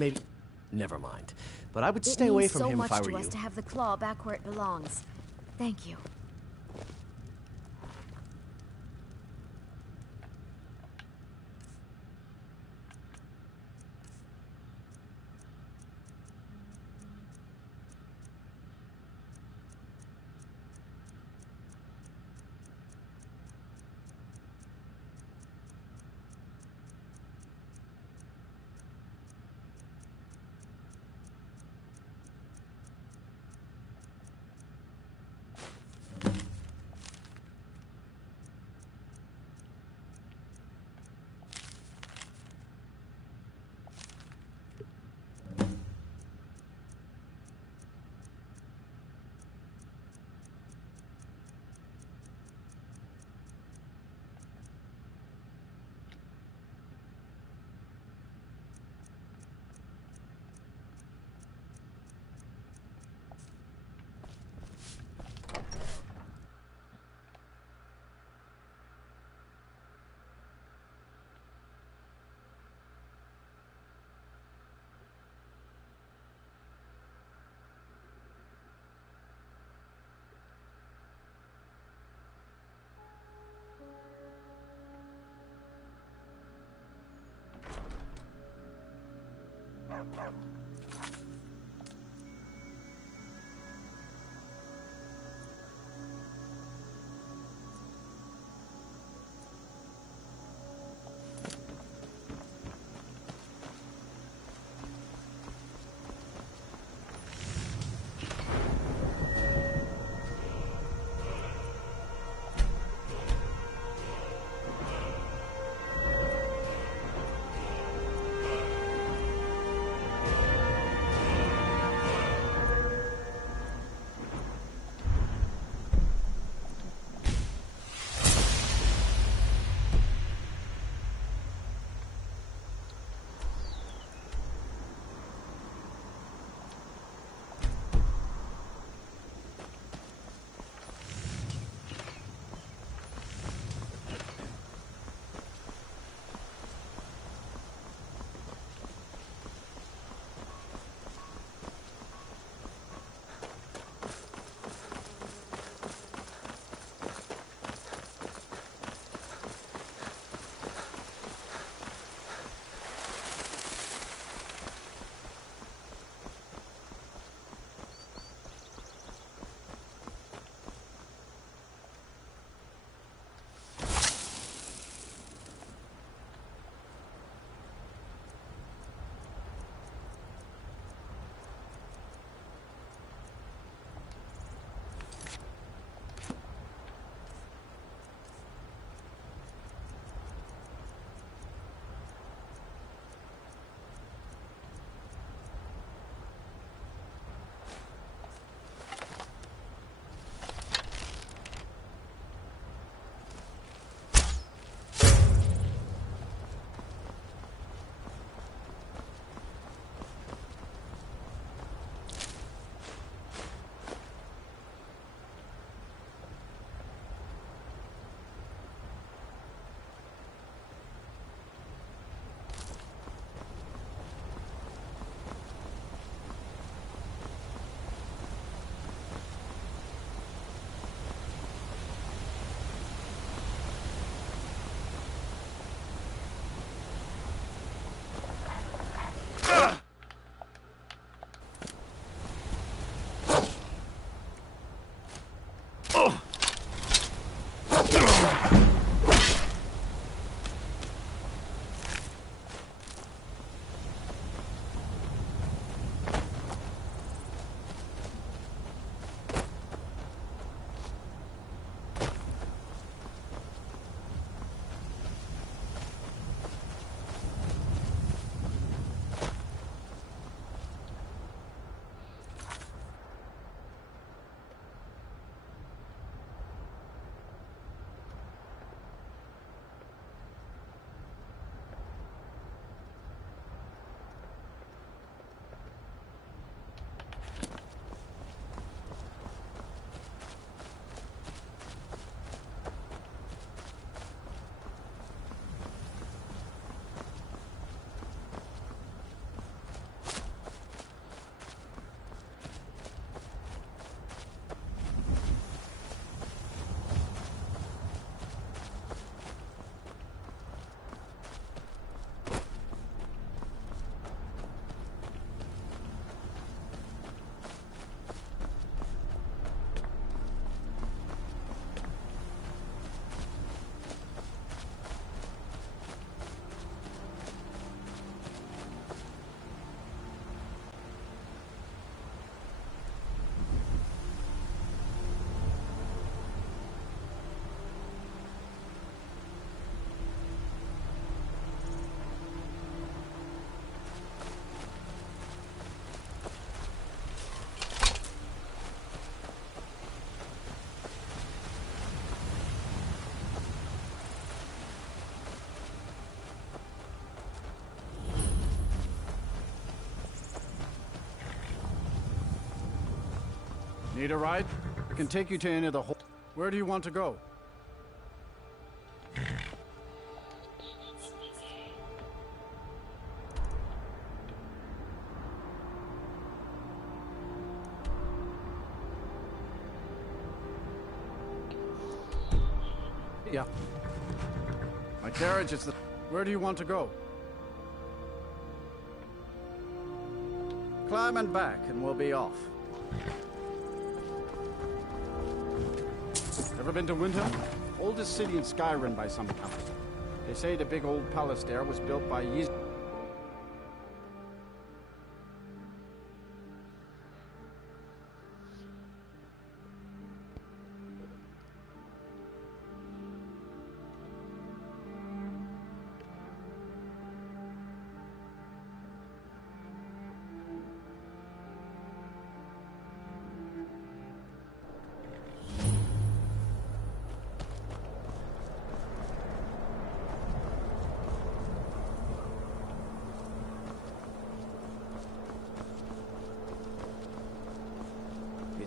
Maybe... Never mind. But I would stay away from him if I were you. It means so much to us to have the claw back where it belongs. Thank you. Need a ride? I can take you to any of the Where do you want to go? Yeah. My carriage is the... Where do you want to go? Climb and back and we'll be off. Ever been to Windhelm? Oldest city in Skyrim by some count. They say the big old palace there was built by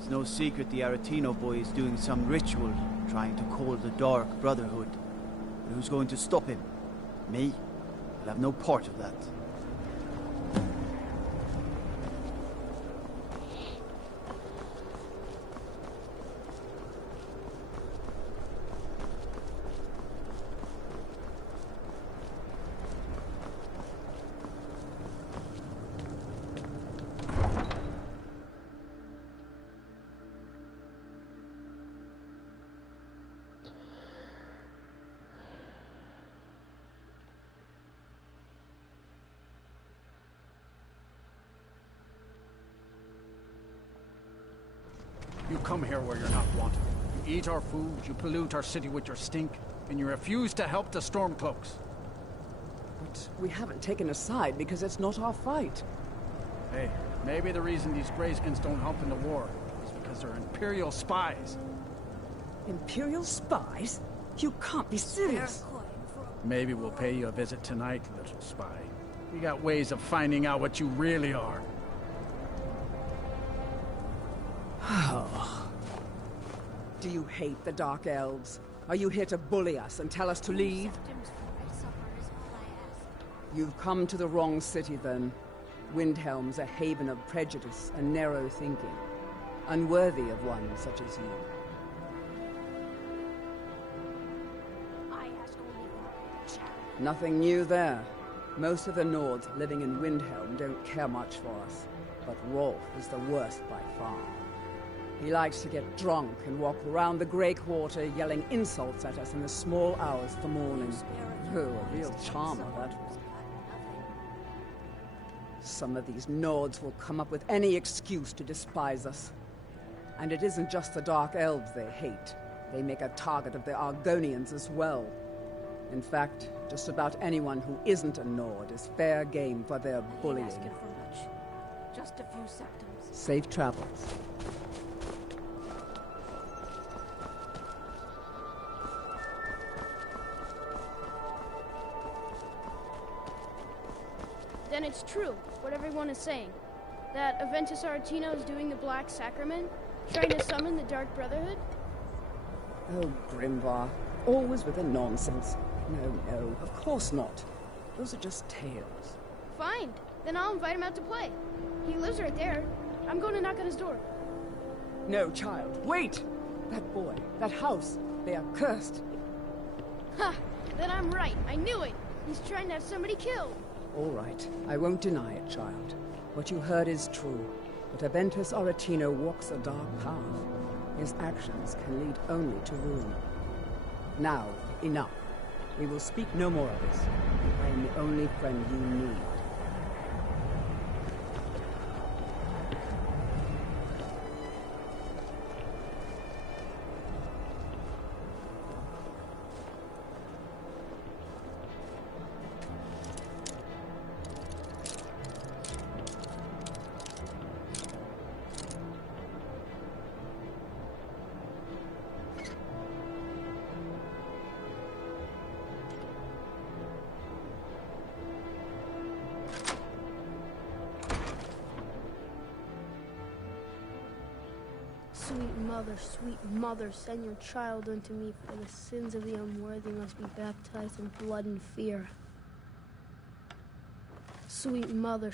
It's no secret the Aretino boy is doing some ritual, trying to call the Dark Brotherhood. But who's going to stop him? Me? I'll have no part of that. You come here where you're not wanted. You eat our food, you pollute our city with your stink, and you refuse to help the Stormcloaks. But we haven't taken a side because it's not our fight. Hey, maybe the reason these Greyskins don't help in the war is because they're Imperial spies. Imperial spies? You can't be serious. Maybe we'll pay you a visit tonight, little spy. We got ways of finding out what you really are. Do you hate the Dark Elves? Are you here to bully us and tell us to leave? You've come to the wrong city, then. Windhelm's a haven of prejudice and narrow thinking, unworthy of one such as you. Nothing new there. Most of the Nords living in Windhelm don't care much for us, but Rolf is the worst by far. He likes to get drunk and walk around the Grey Quarter yelling insults at us in the small hours of the morning. Oh, a real charmer, that was. Some of these Nords will come up with any excuse to despise us. And it isn't just the Dark Elves they hate. They make a target of the Argonians as well. In fact, just about anyone who isn't a Nord is fair game for their bullying. Just a few septums. Safe travels. Then it's true, what everyone is saying. That Aventus Aretino is doing the Black Sacrament, trying to summon the Dark Brotherhood? Oh, Grimvar. Always with the nonsense. No, of course not. Those are just tales. Fine, then I'll invite him out to play. He lives right there. I'm going to knock on his door. No, child, wait! That boy, that house, they are cursed. Ha! Then I'm right, I knew it! He's trying to have somebody killed. All right, I won't deny it, child. What you heard is true, but Aventus Aretino walks a dark path. His actions can lead only to ruin. Now, enough. We will speak no more of this. I am the only friend you need. Sweet mother, send your child unto me, for the sins of the unworthy must be baptized in blood and fear. Sweet mother,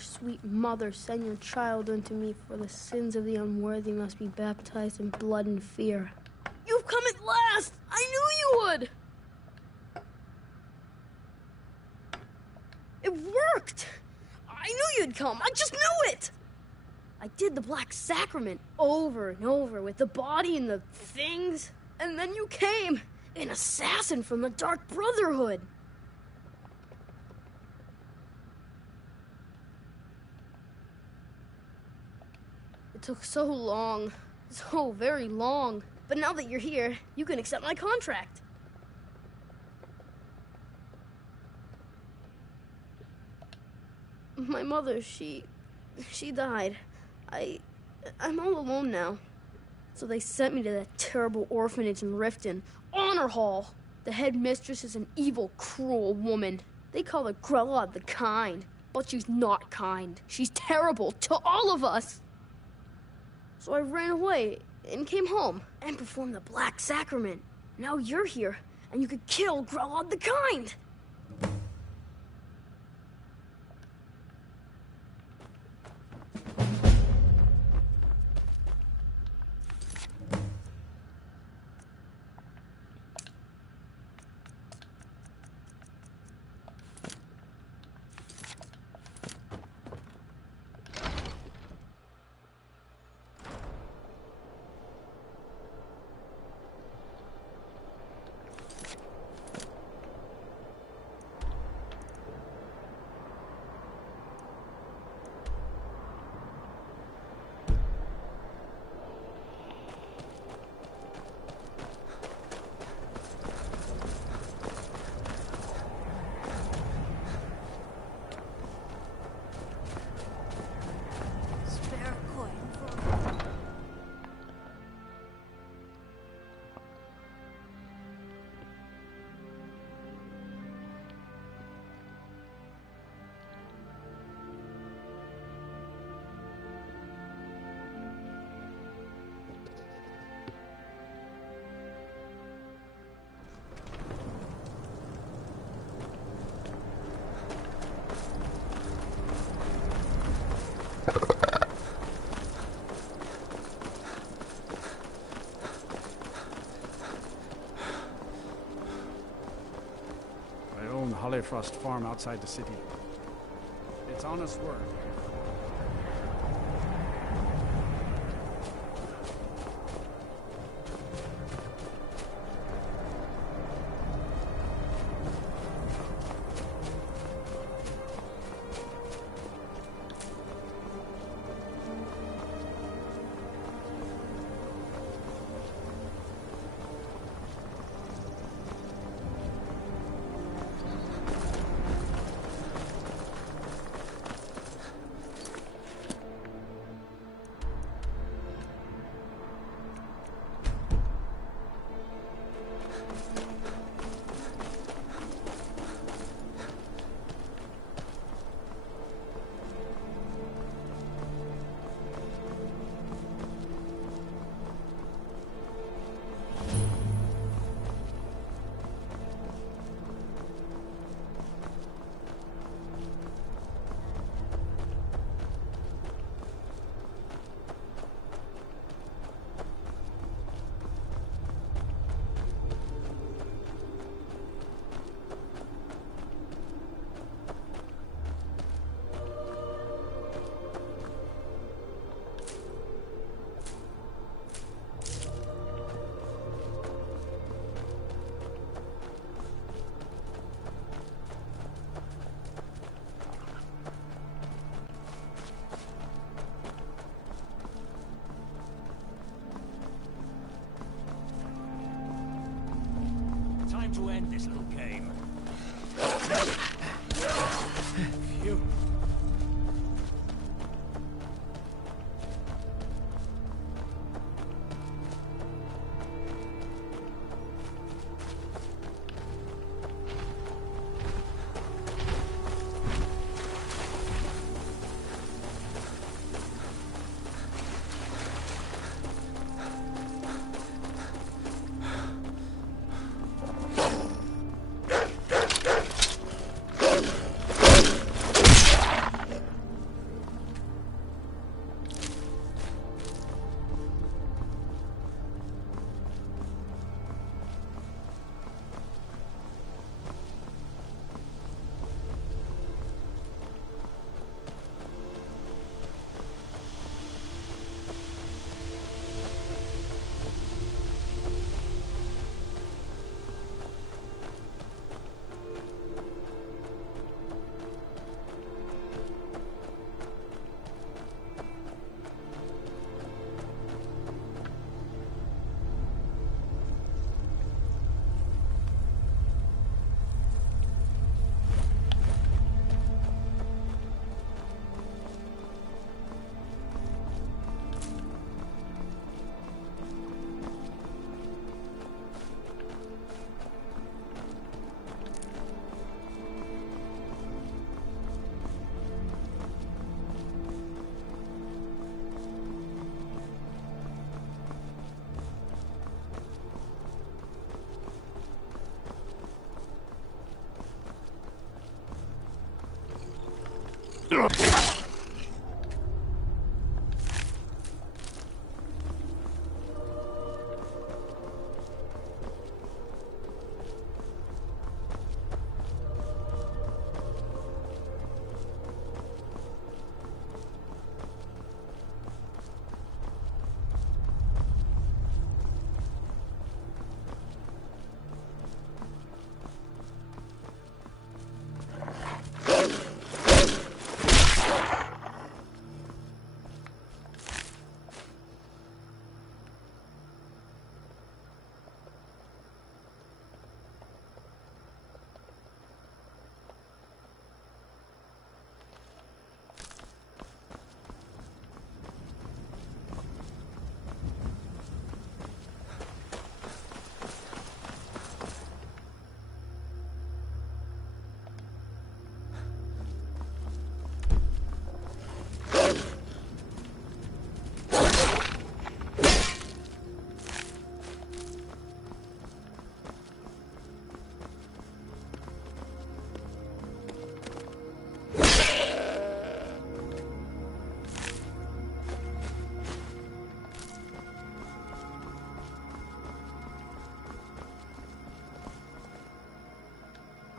send your child unto me, for the sins of the unworthy must be baptized in blood and fear. You've come at last! I knew you would! It worked! I knew you'd come! I just knew it! I did the Black Sacrament over and over with the body and the things, and then you came, an assassin from the Dark Brotherhood. It took so long, so very long, but now that you're here, you can accept my contract. My mother, she died. I'm all alone now. So they sent me to that terrible orphanage in Riften, Honor Hall. The headmistress is an evil, cruel woman. They call her Grella the Kind, but she's not kind. She's terrible to all of us. So I ran away and came home and performed the Black Sacrament. Now you're here, and you could kill Grella the Kind. Frost farm outside the city. It's honest work. To end this little game. Phew.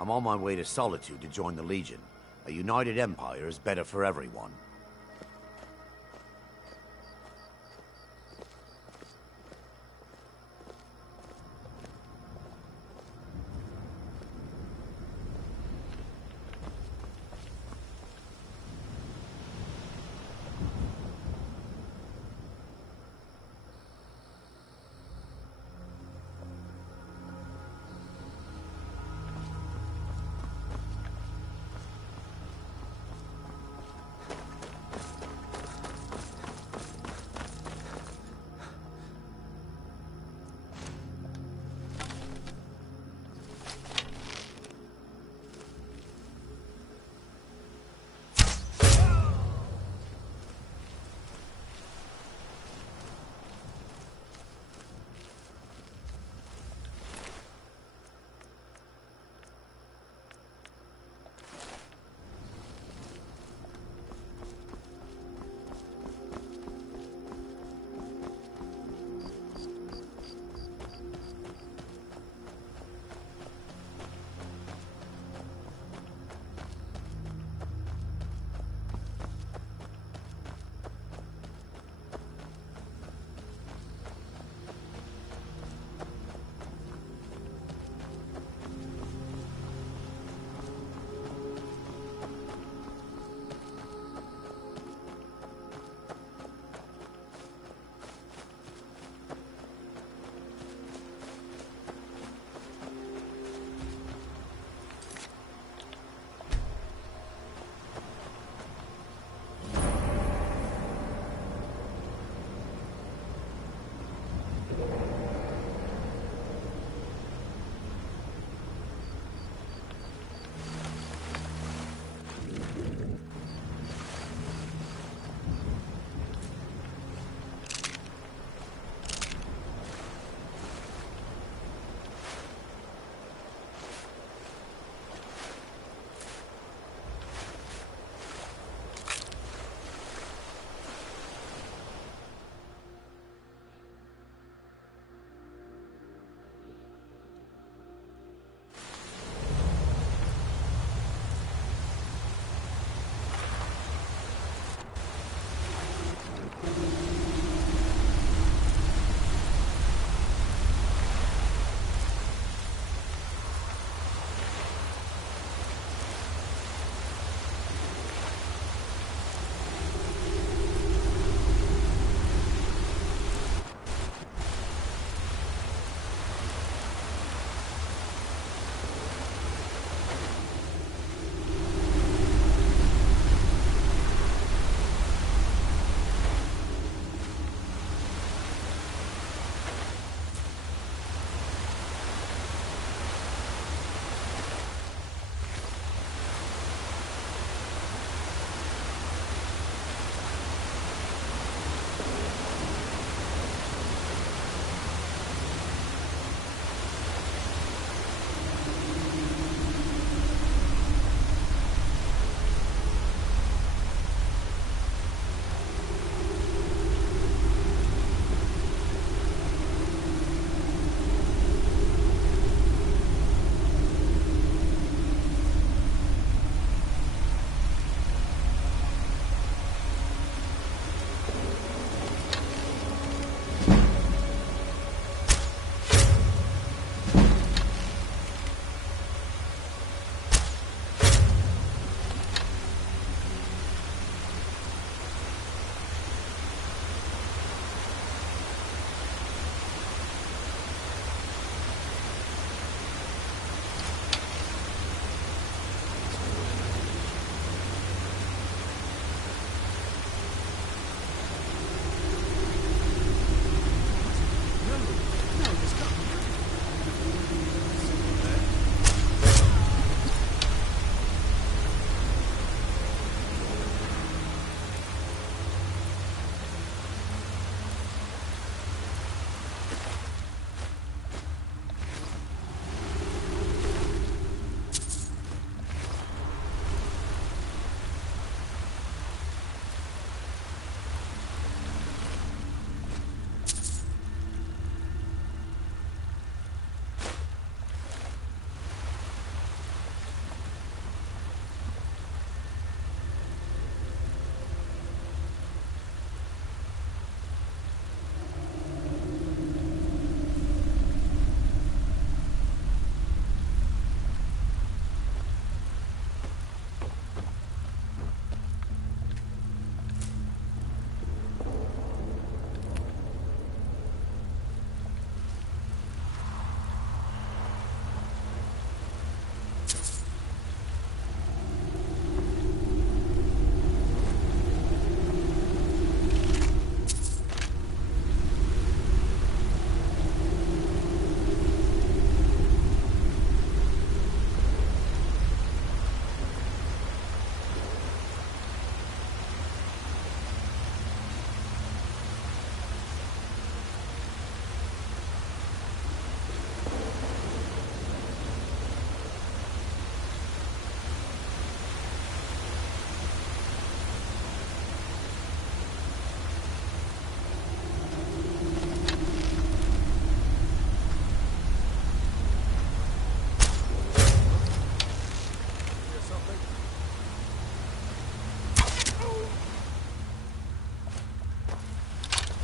I'm on my way to Solitude to join the Legion. A united empire is better for everyone.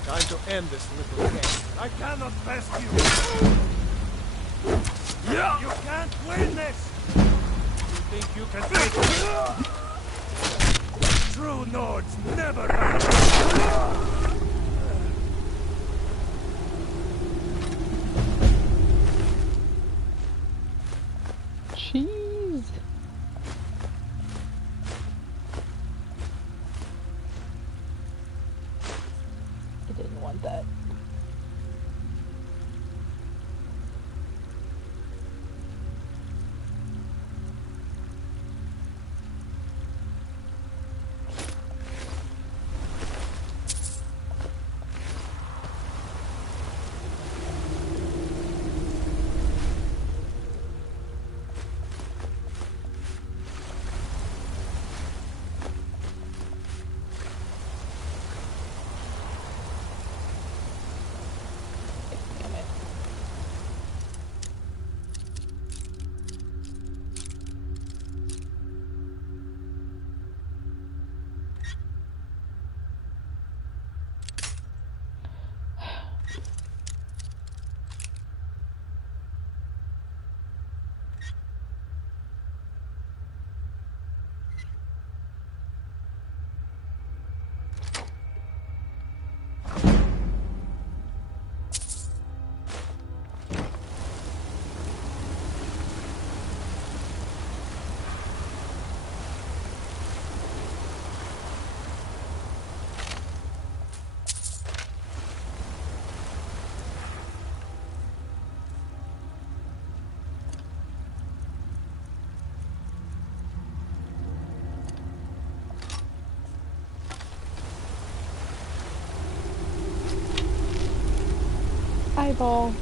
Time to end this little game. I cannot best you. Yeah. You can't win this. You think you can beat me? True Nords never have. Jeez. I didn't want that. Eyeball.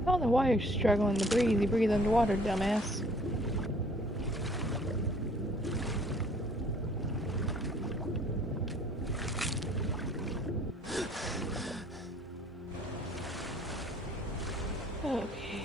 I don't know why you're struggling to breathe. You breathe underwater, dumbass. Okay.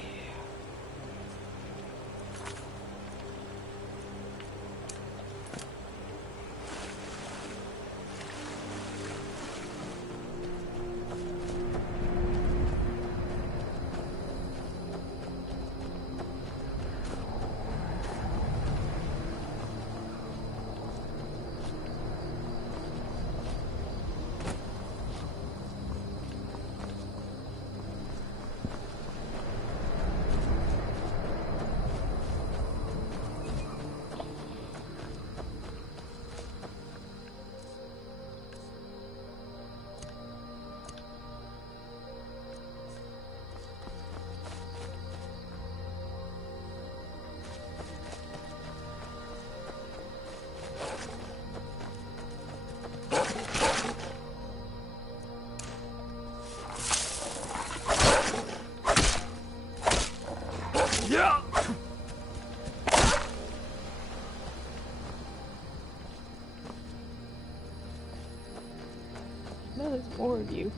No, there's more of you.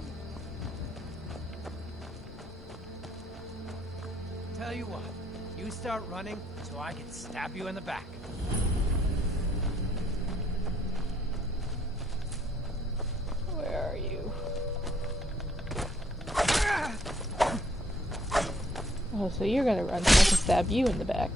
Tell you what, you start running so I can stab you in the back. Where are you? Oh, so you're gonna run so I can stab you in the back.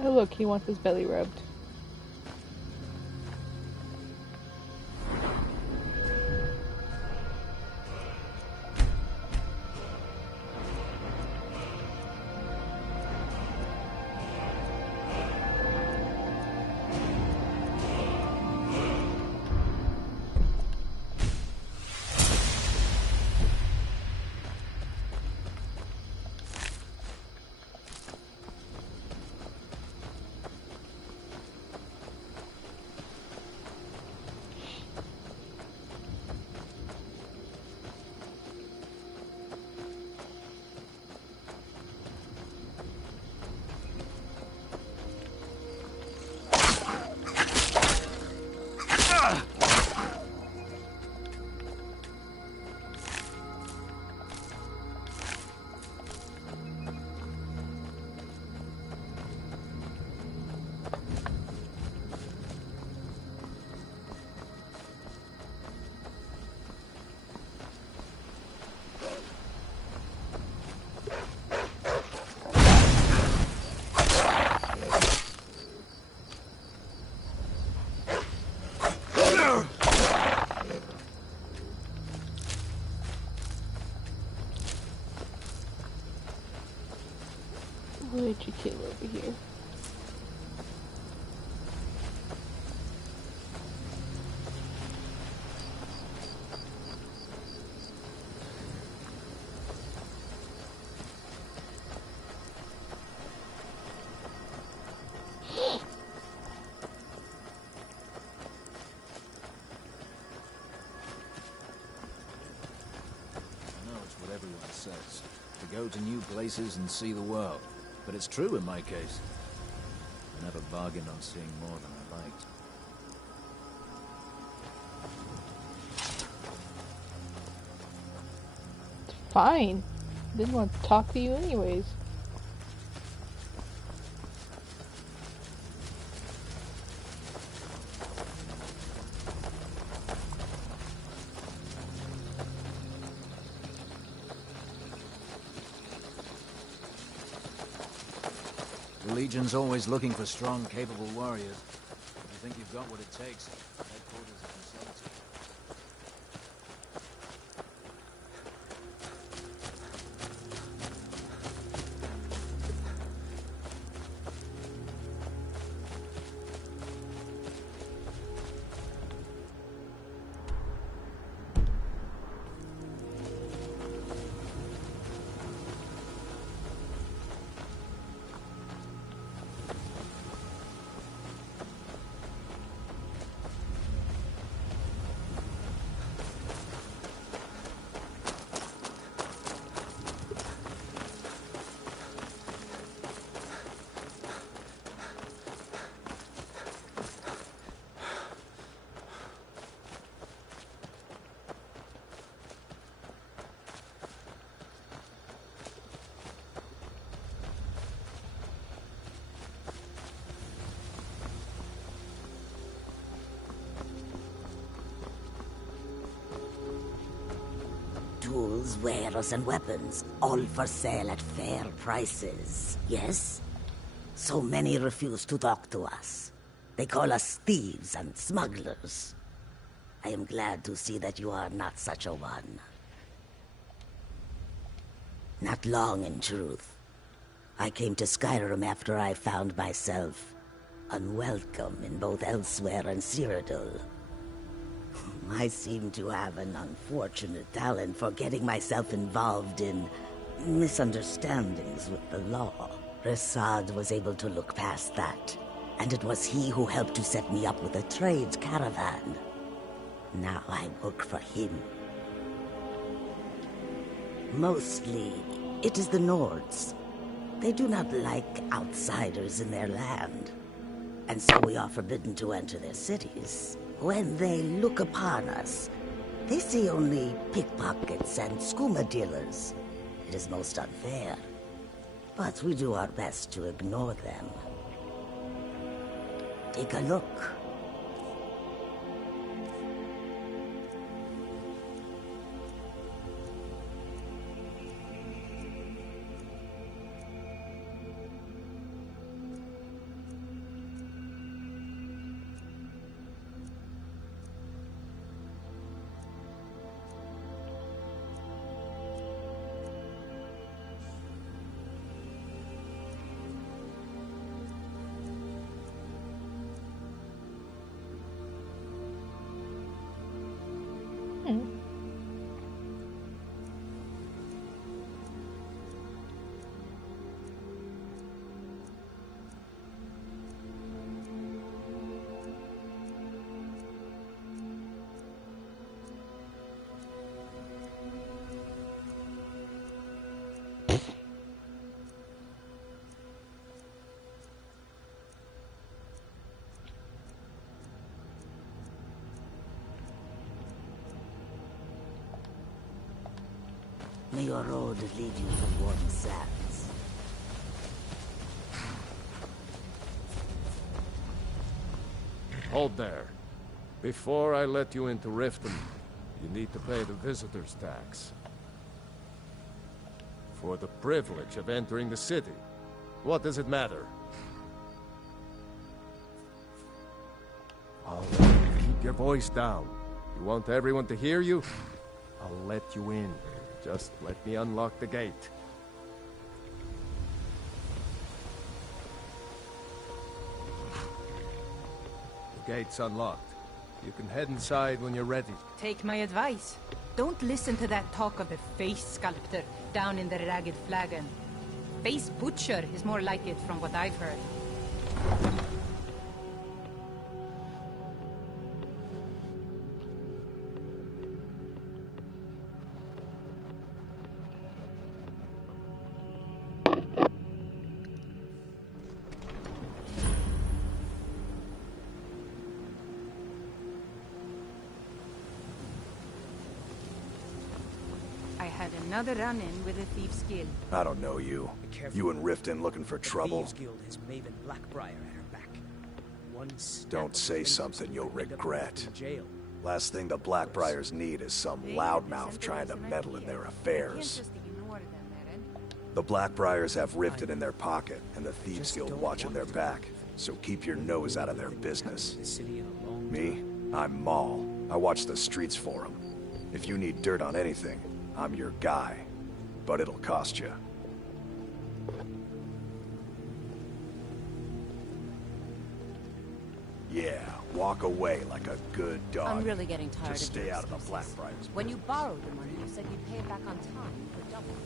Oh look, he wants his belly rubbed. Who did you kill over here? Says to go to new places and see the world, but it's true in my case. I never bargained on seeing more than I liked. Fine. Didn't want to talk to you anyways. The Legion's always looking for strong, capable warriors. If you think you've got what it takes, headquarters are consulting. tools, wares, and weapons, all for sale at fair prices. Yes? So many refuse to talk to us. They call us thieves and smugglers. I am glad to see that you are not such a one. Not long, in truth. I came to Skyrim after I found myself unwelcome in both Elsewhere and Cyrodiil. I seem to have an unfortunate talent for getting myself involved in misunderstandings with the law. Resad was able to look past that, and it was he who helped to set me up with a trade caravan. Now I work for him. Mostly, it is the Nords. They do not like outsiders in their land, and so we are forbidden to enter their cities. When they look upon us, they see only pickpockets and skooma dealers. It is most unfair, but we do our best to ignore them. Take a look. May your road lead you to warm sands. Hold there. Before I let you into Riften, you need to pay the visitor's tax. For the privilege of entering the city. What does it matter? I'll keep your voice down. You want everyone to hear you? I'll let you in. Just let me unlock the gate. The gate's unlocked. You can head inside when you're ready. Take my advice. Don't listen to that talk of the face sculptor down in the Ragged Flagon. Face butcher is more like it from what I've heard. Another run-in with a thief's guild. I don't know you. You and Riften looking for trouble? Thieves Guild has Maven Blackbriar at her back. Don't say something you'll regret. Last thing the Blackbriars need is some loudmouth trying to meddle in their affairs. The Blackbriars have Riften in their pocket, and the Thieves Guild watching their back. So keep your nose out of their business. Me? I'm Maul. I watch the streets for them. If you need dirt on anything, I'm your guy, but it'll cost you. Yeah, walk away like a good dog. I'm really getting tired Just of stay out of the excuses. Blackbriars. When you borrowed the money, you said you'd pay it back on time for double.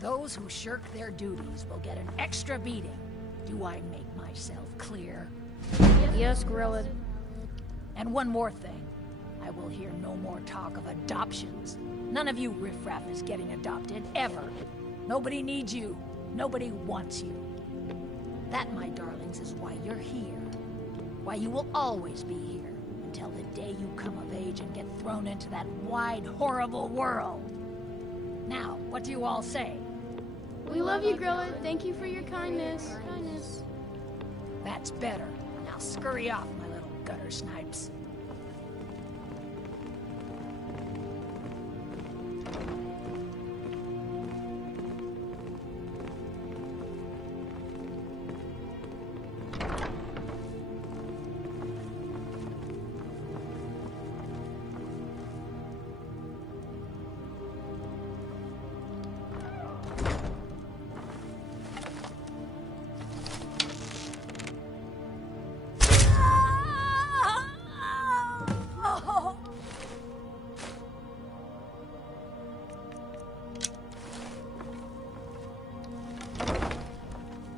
Those who shirk their duties will get an extra beating. Do I make myself clear? Yes, Grilled. And one more thing. I will hear no more talk of adoptions. None of you riffraff is getting adopted, ever. Nobody needs you. Nobody wants you. That, my darlings, is why you're here. Why you will always be here, until the day you come of age and get thrown into that wide, horrible world. Now, what do you all say? We love you, Grilled. Thank you for your kindness. That's better. Now scurry off, my little gutter snipes.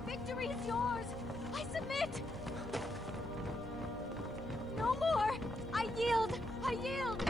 Victory is yours! I submit! No more! I yield! I yield!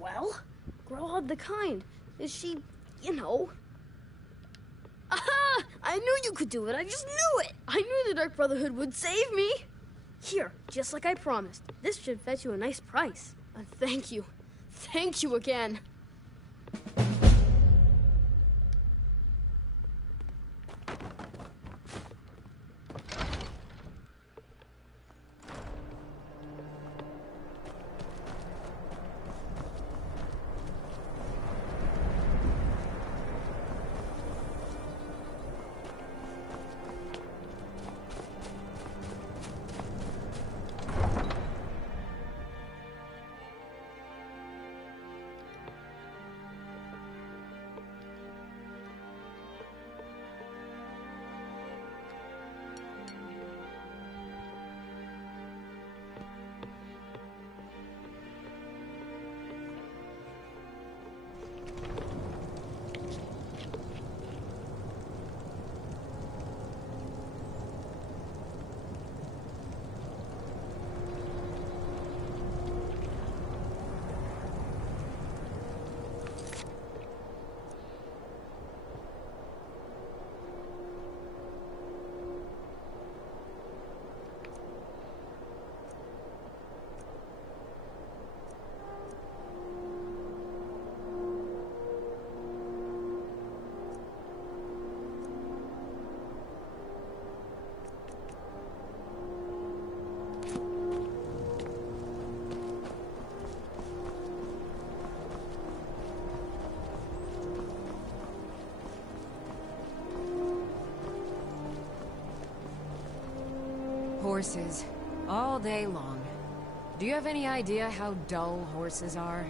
Well, Grilled the Kind. Is she, you know... Aha! I knew you could do it. I just knew it. I knew the Dark Brotherhood would save me. Here, just like I promised. This should fetch you a nice price. Thank you. Thank you again. Horses. All day long. Do you have any idea how dull horses are?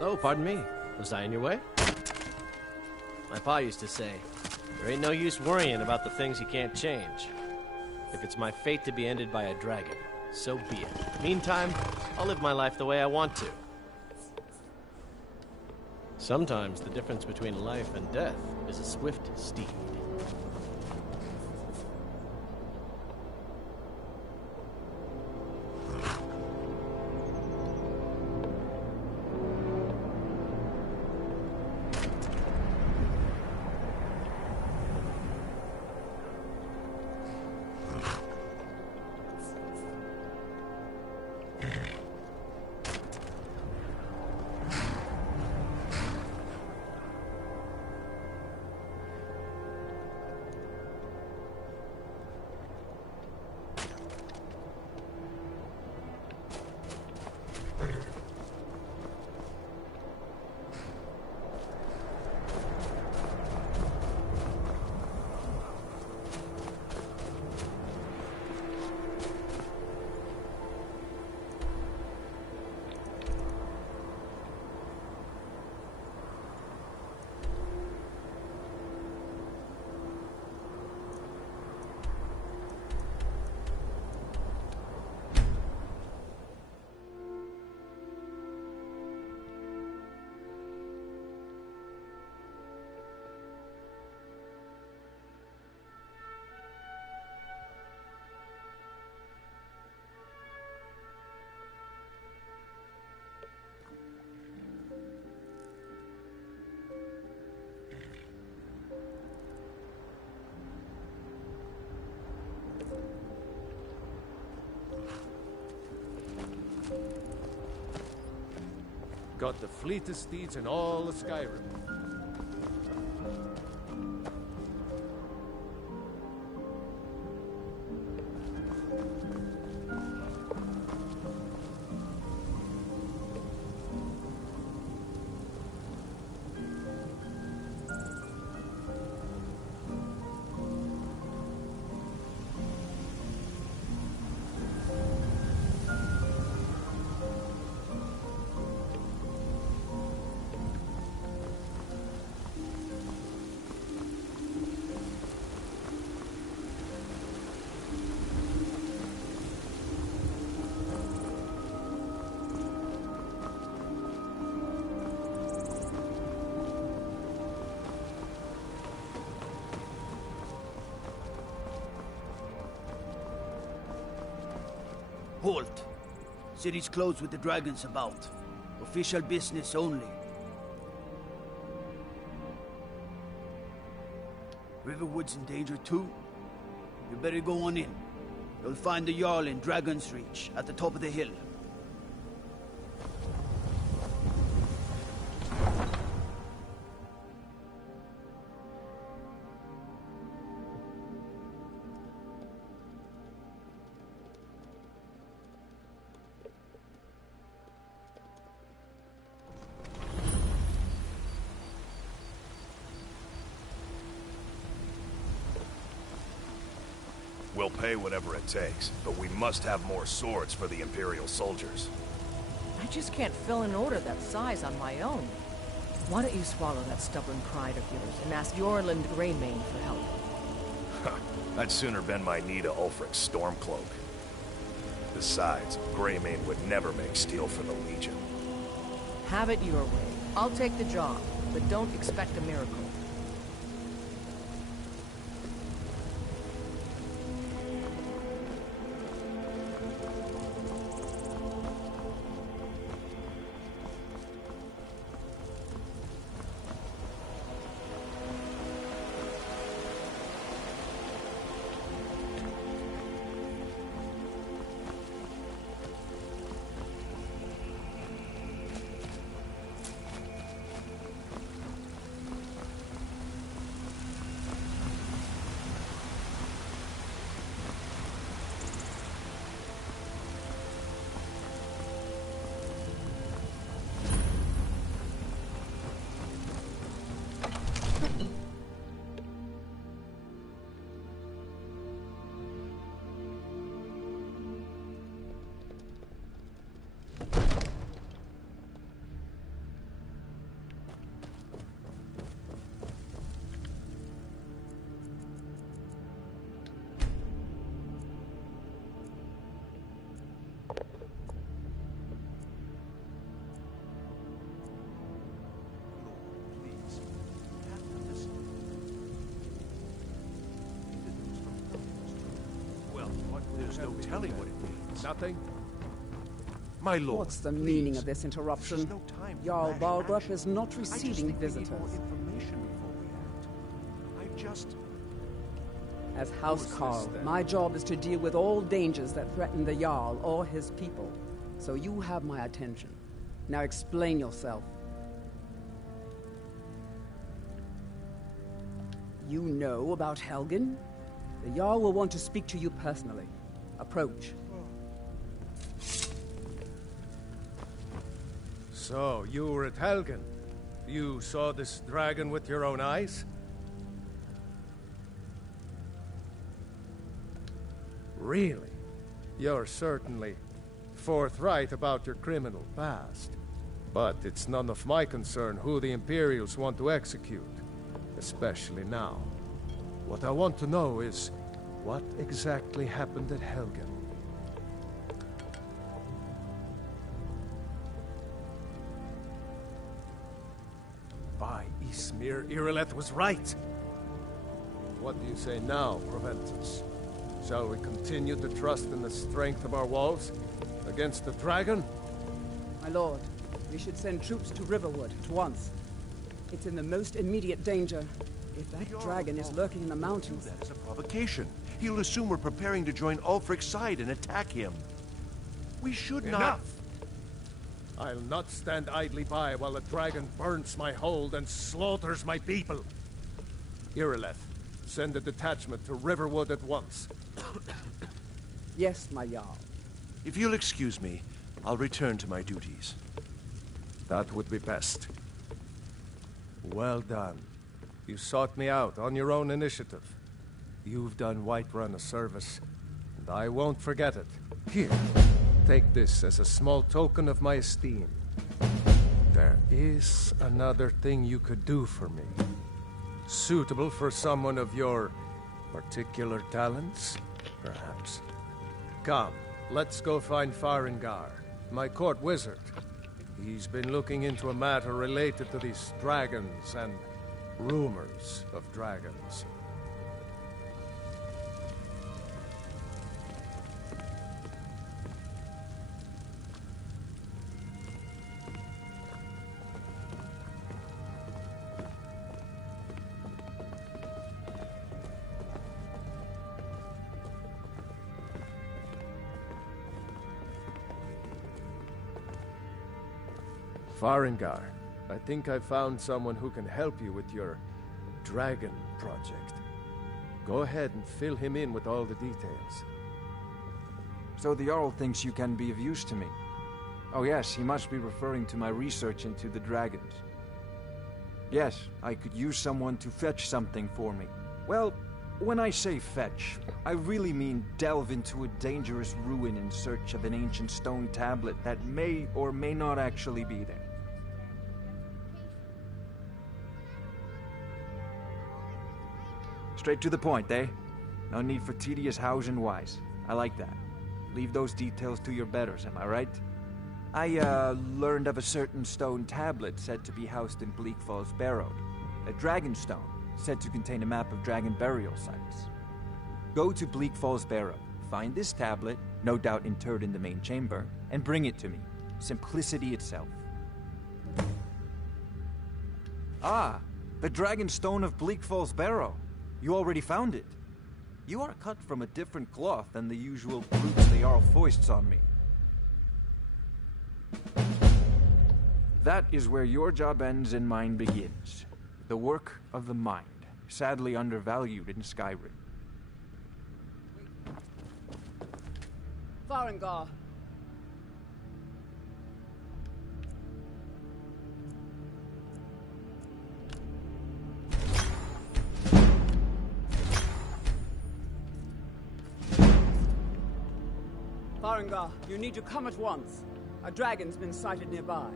Oh, pardon me. Was I in your way? My pa used to say, There ain't no use worrying about the things you can't change. If it's my fate to be ended by a dragon, so be it. Meantime, I'll live my life the way I want to. Sometimes the difference between life and death is a swift steed. Got the fleetest steeds in all of Skyrim. Halt! City's closed with the dragons about. Official business only. Riverwood's in danger too? You better go on in. You'll find the Jarl in Dragon's Reach, at the top of the hill. We'll pay whatever it takes, but we must have more swords for the Imperial soldiers. I just can't fill an order that size on my own. Why don't you swallow that stubborn pride of yours and ask Yorland Greymane for help? I'd sooner bend my knee to Ulfric's Stormcloak. Besides, Greymane would never make steel for the Legion. Have it your way. I'll take the job, but don't expect a miracle. There's no telling what it means. Nothing? My lord, What's the please. meaning of this interruption? There's no time for Jarl rash Balgruuf action. is not I just receiving think we need visitors. more information before we act. I just... As House Who's this, Carl, then? my job is to deal with all dangers that threaten the Jarl or his people. So you have my attention. Now explain yourself. You know about Helgen? The Jarl will want to speak to you personally. Approach. So, you were at Helgen. You saw this dragon with your own eyes? Really? You're certainly forthright about your criminal past. But it's none of my concern who the Imperials want to execute. Especially now. What I want to know is, what exactly happened at Helgen? By Ysmir, Irileth was right! What do you say now, Proventus? Shall we continue to trust in the strength of our walls? Against the dragon? My lord, we should send troops to Riverwood at once. It's in the most immediate danger. If that dragon is lurking in the mountains... That is a provocation. He'll assume we're preparing to join Ulfric's side and attack him. We should not... Enough! I'll not stand idly by while the dragon burns my hold and slaughters my people. Irileth, send a detachment to Riverwood at once. Yes, my Jarl. If you'll excuse me, I'll return to my duties. That would be best. Well done. You sought me out on your own initiative. You've done Whiterun a service, and I won't forget it. Here, take this as a small token of my esteem. There is another thing you could do for me. Suitable for someone of your particular talents, perhaps. Come, let's go find Farengar, my court wizard. He's been looking into a matter related to these dragons and rumors of dragons. Farengar, I think I found someone who can help you with your dragon project. Go ahead and fill him in with all the details. So the Jarl thinks you can be of use to me. Oh yes, he must be referring to my research into the dragons. Yes, I could use someone to fetch something for me. Well, when I say fetch, I really mean delve into a dangerous ruin in search of an ancient stone tablet that may or may not actually be there. Straight to the point, eh? No need for tedious hows and whys. I like that. Leave those details to your betters, am I right? I, learned of a certain stone tablet said to be housed in Bleak Falls Barrow. A dragon stone, said to contain a map of dragon burial sites. Go to Bleak Falls Barrow, find this tablet, no doubt interred in the main chamber, and bring it to me. Simplicity itself. Ah, the dragon stone of Bleak Falls Barrow. You already found it. You are cut from a different cloth than the usual brutes the Jarl foists on me. That is where your job ends and mine begins. The work of the mind, sadly undervalued in Skyrim. Farengar. Farengar, you need to come at once. A dragon's been sighted nearby.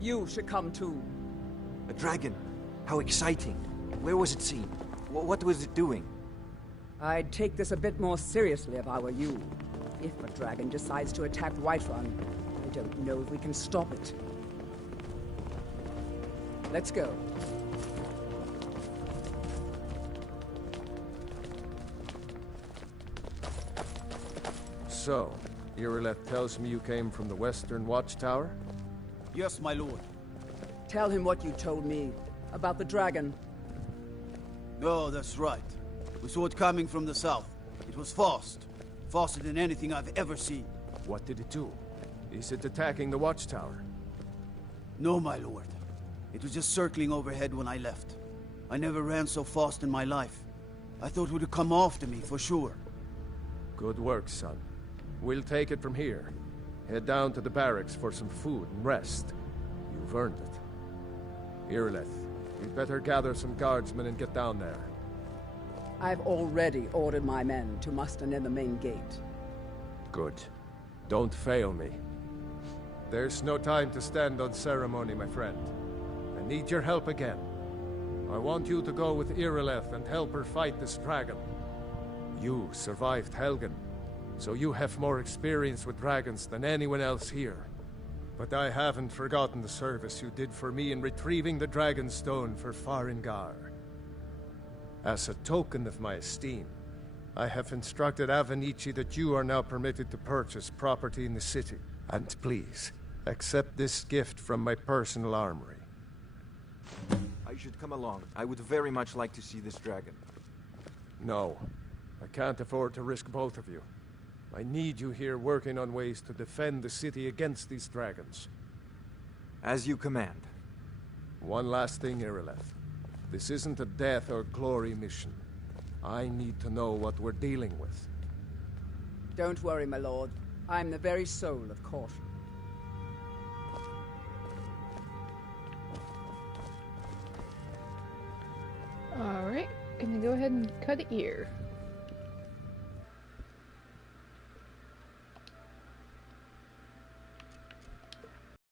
You should come too. A dragon? How exciting. Where was it seen? What was it doing? I'd take this a bit more seriously if I were you. If a dragon decides to attack Whiterun, I don't know if we can stop it. Let's go. So, Irileth tells me you came from the Western Watchtower? Yes, my lord. Tell him what you told me about the dragon. Oh, that's right. We saw it coming from the south. It was fast. Faster than anything I've ever seen. What did it do? Is it attacking the Watchtower? No, my lord. It was just circling overhead when I left. I never ran so fast in my life. I thought it would come after me, for sure. Good work, son. We'll take it from here. Head down to the barracks for some food and rest. You've earned it. Irileth, you'd better gather some guardsmen and get down there. I've already ordered my men to muster near the main gate. Good. Don't fail me. There's no time to stand on ceremony, my friend. I need your help again. I want you to go with Irileth and help her fight this dragon. You survived Helgen, so you have more experience with dragons than anyone else here. But I haven't forgotten the service you did for me in retrieving the Dragon Stone for Farengar. As a token of my esteem, I have instructed Avenici that you are now permitted to purchase property in the city. And please, accept this gift from my personal armory. I should come along. I would very much like to see this dragon. No. I can't afford to risk both of you. I need you here working on ways to defend the city against these dragons. As you command. One last thing, Irileth. This isn't a death or glory mission. I need to know what we're dealing with. Don't worry, my lord. I'm the very soul of caution. Alright, gonna go ahead and cut it here.